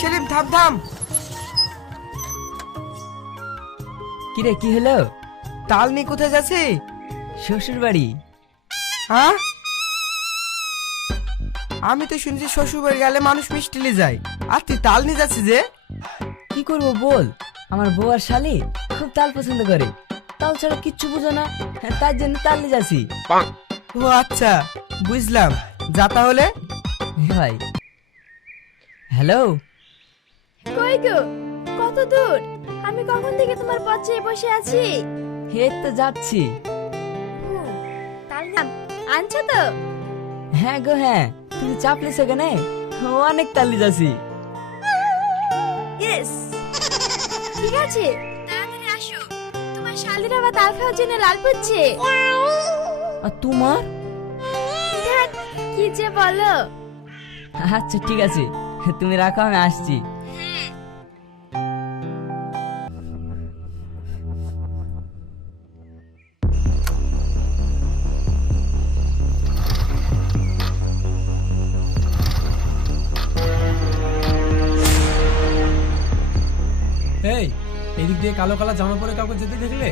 সেলিম থাম থাম। কিরে কি হলো? তাল নিয়ে কোথায় যাচ্ছি? শ্বশুর বাড়ি। হ্যাঁ, আমি তো শুনছি শ্বশুর বাড়ি গেলে মানুষ মিষ্টি নিয়ে যায়, আর তুই তাল নিয়ে যাচ্ছিস যে? কি করবো বল, আমার বউ আর শালি খুব তাল পছন্দ করে, তাল ছাড়া কিচ্ছু বুঝো না, তার জন্য তাল নিয়ে যাচ্ছি। ও আচ্ছা, বুঝলাম, যা তাহলে। ভাই হ্যালো। কই গো, কত দূর? আমি কখন থেকে তোমার পথ চেয়ে বসে আছি। হে তো যাচ্ছি। তাল নাম আনছো তো? হ্যাঁ গো হ্যাঁ, তুমি চাপলে সেখানে অনেক তাল নিয়ে যাচ্ছি। ইয়েস, ঠিক আছে, তাড়াতাড়ি আসো, তোমার শালিরা আবার তাল খাওয়ার জন্য লাল পড়ছে। আর তোমার? ধ্যাৎ, কি যে বলো। আচ্ছা ঠিক আছে, তুমি রাখো, আমি আসছি। এই, এদিক দিয়ে কালো কালো জামা পরে কাউকে যেতে দেখলে?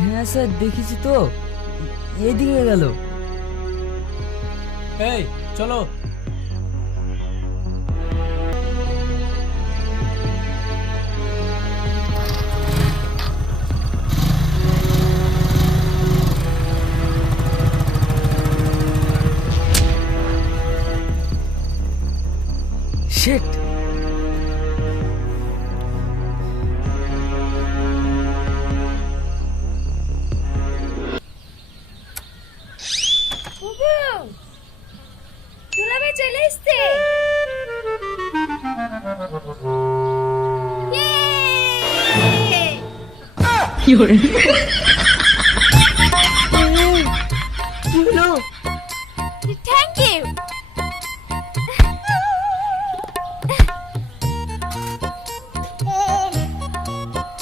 হ্যাঁ স্যার দেখেছি তো, এদিকে গেল। এই চলো। শিট, বুবু, দুলাভাই চলে এসছে। ইয়ে! কি হলো? Thank you.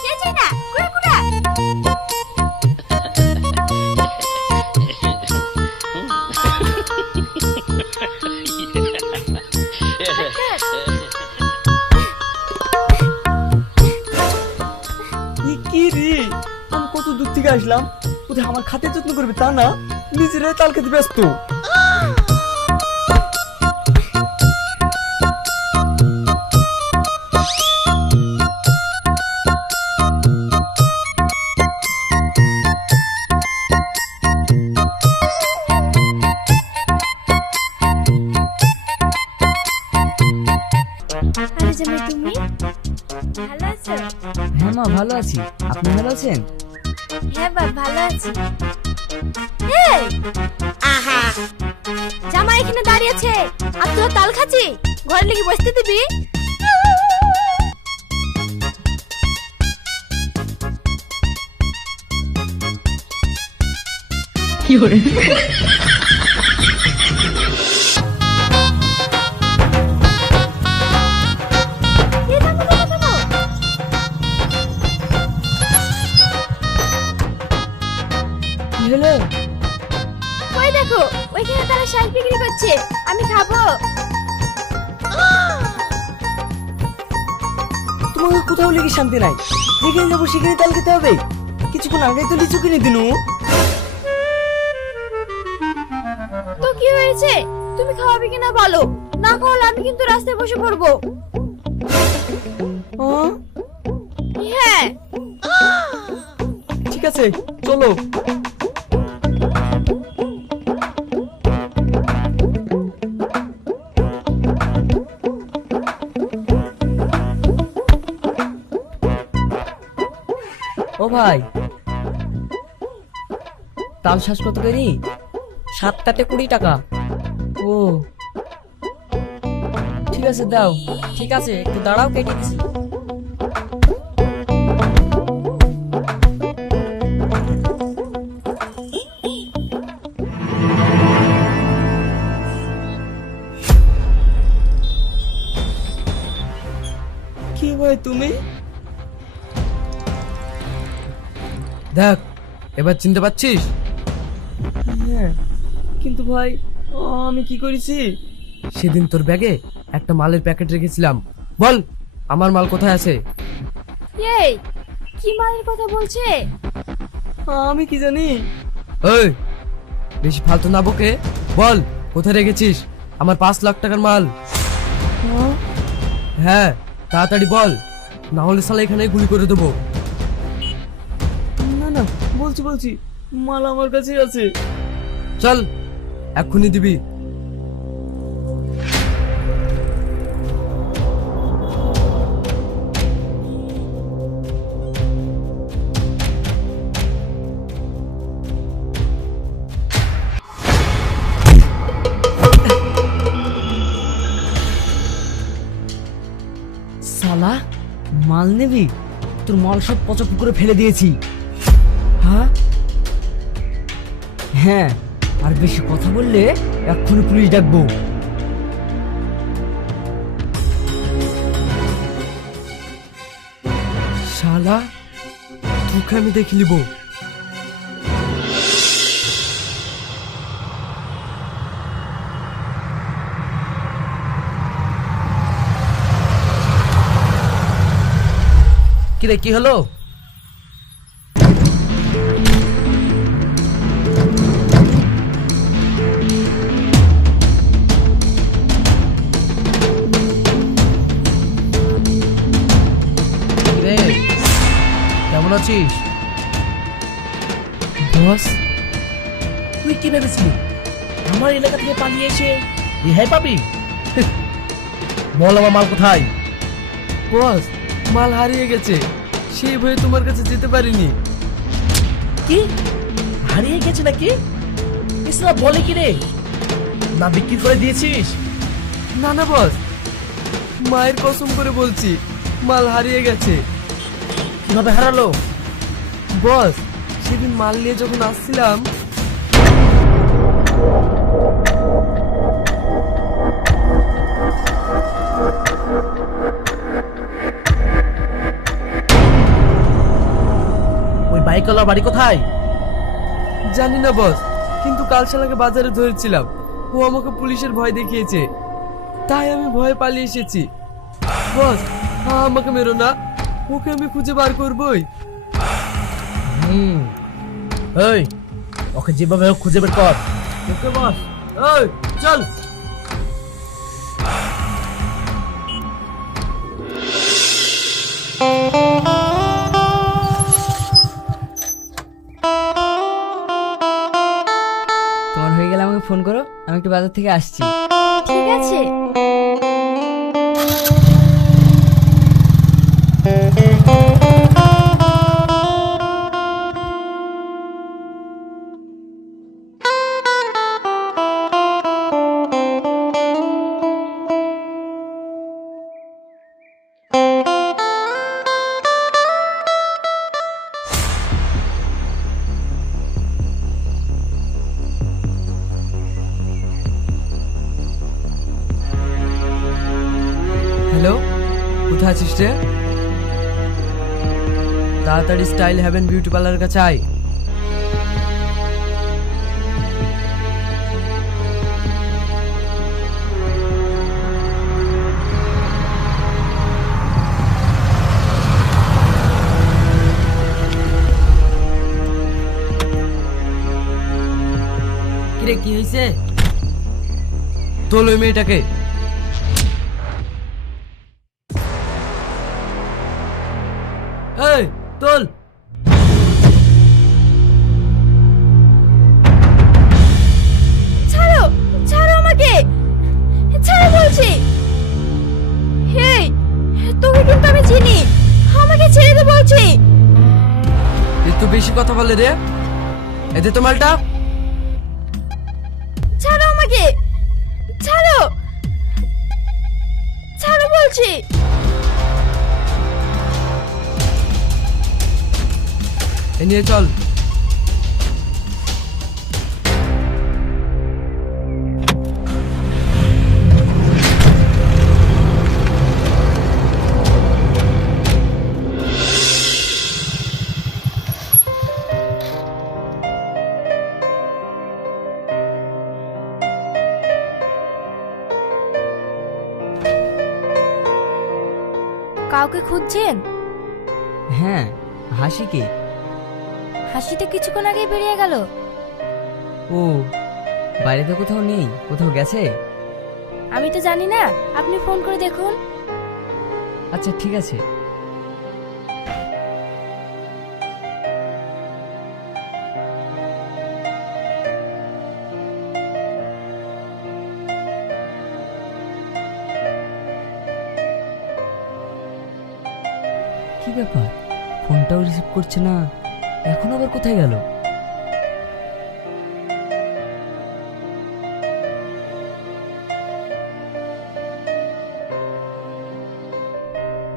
চেঁচে না, কুড়া কুড়া। কি রে, আমি কত দূর থেকে আসলাম, কোথায় আমার খাতে যত্ন করবে তা না, নিজেরাই তাল খেতে ব্যস্ত। আরে জামাই, তুমি ভালো আছো? হ্যাঁ মা ভালো আছি, আপনি ভালো আছেন? হ্যাঁ বাবা, ভালো আছি। এই, আহা, জামাই এখানে দাঁড়িয়ে আছে আর তোরা তাল খাচ্ছি, ঘরে লেগে বসতে দিবি? কি হলো? এ থামো, থামো, থামো। কি হলো? ওই দেখো, ওইখানে তারা শাক বিক্রি করছে, আমি খাবো। তোমাকে কোথাও লেগে শান্তি নাই, যেখানে যাবো সেখানে তাল খেতে হবে। কিছুক্ষণ আগে তো লিচু কিনে দিনু। তো কি হয়েছে, তুমি খাওয়াবে কিনা বলো, না খাওয়ালে আমি কিন্তু রাস্তায় বসে পড়বো। হ্যাঁ, ঠিক আছে চলো। ও ভাই, তাল শ্বাস কত করি? 7টাতে 20 টাকা। ও ঠিক আছে দাও। ঠিক আছে, একটু দাঁড়াও, কেটে দিছি। কি ভাই তুমি? দেখ, এবার চিনতে পারছিস? হ্যাঁ, কিন্তু ভাই আমি কি করেছি? সেদিন তোর ব্যাগে একটা মালের প্যাকেট রেখেছিলাম। বল আমার মাল কোথায় আছে? এই কি মালের কথা বলছে? আমি কি জানি? ওই বেশি ফালতু না বকে বল কোথায় রেখেছিস আমার 5 লাখ টাকার মাল। হ্যাঁ তাড়াতাড়ি বল, না হলে শালা এখানে গুলি করে দেবো। না না, বলছি মাল আমার কাছেই আছে। চল এক্ষুনি দিবি। শালা মাল নেবি? তোর মাল সব পচা পুকুরে ফেলে দিয়েছি। হ্যাঁ হ্যাঁ, আর বেশি কথা বললে এক্ষুনি পুলিশ ডাকবো। শালা তোকে আমি দেখে নিব। কিরে কি হলো? কিরে কেমন আছিস? বস, তুই কি ভেবেছিলি আমার এলাকা থেকে পালিয়ে এসে রেহাই পাবি? বল আমার মাল কোথায়? বস মাল হারিয়ে গেছে, সেই ভয়ে তোমার কাছে যেতে পারিনি। কি হারিয়ে গেছে নাকি? ইসলাম বলে কি রে, না বিক্রি করে দিয়েছিস? না না বস, মায়ের কসম করে বলছি মাল হারিয়ে গেছে। কিভাবে হারালো? বস সেদিন মাল নিয়ে যখন আসছিলাম ওই বাইকওয়ালা বাড়ি কোথায়? জানি না বস, কিন্তু কাল শালাকে বাজারে ধরেছিলাম, ও আমাকে পুলিশের ভয় দেখিয়েছে, তাই আমি ভয়ে পালিয়ে এসেছি। বস আমাকে মেরো না, ওকে আমি খুঁজে বার করবই। এই ওকে যেভাবে হোক খুঁজে বের কর। ওকে বস, ওই চল। তোমার হয়ে গেলে আমাকে ফোন করো, আমি একটু বাজার থেকে আসছি। ঠিক আছে। হ্যালো, কোথায় আছিস রে? তাড়াতাড়ি স্টাইল হ্যাভেন বিউটি পার্লারের কাছে আয়। কিরে কি হয়েছে? তোল ওই মেয়েটাকে। এই তোল। ছাড়ো ছাড়ো আমাকে, ছাড়ো বলছি। হেই তোকে কিন্তু আমি চিনি, আমাকে ছেড়ে দে বলছি। এ তো বেশি কথা বলে রে, এতে তো মালটা। ছাড়ো আমাকে, ছাড়ো ছাড়ো বলছি। এ নিয়ে চল। কাউকে খুঁজছেন? হ্যাঁ, হাসিকে। হাসিতে কিছুক্ষণ আগেই বেরিয়ে গেল। ও, বাইরে তো কোথাও নেই, কোথাও গেছে? আমি তো জানি না, আপনি ফোন করে দেখুন। আচ্ছা ঠিক আছে। কি ব্যাপার, ফোনটাও রিসিভ করছে না, এখন আবার কোথায় গেল?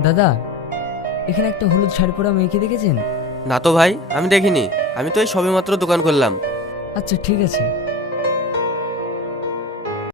দাদা, এখানে একটা হলুদ শাড়ি পরা মেয়েকে দেখেছেন? না তো ভাই, আমি দেখিনি। আমি তো এই সবেমাত্র দোকান করলাম। আচ্ছা ঠিক আছে।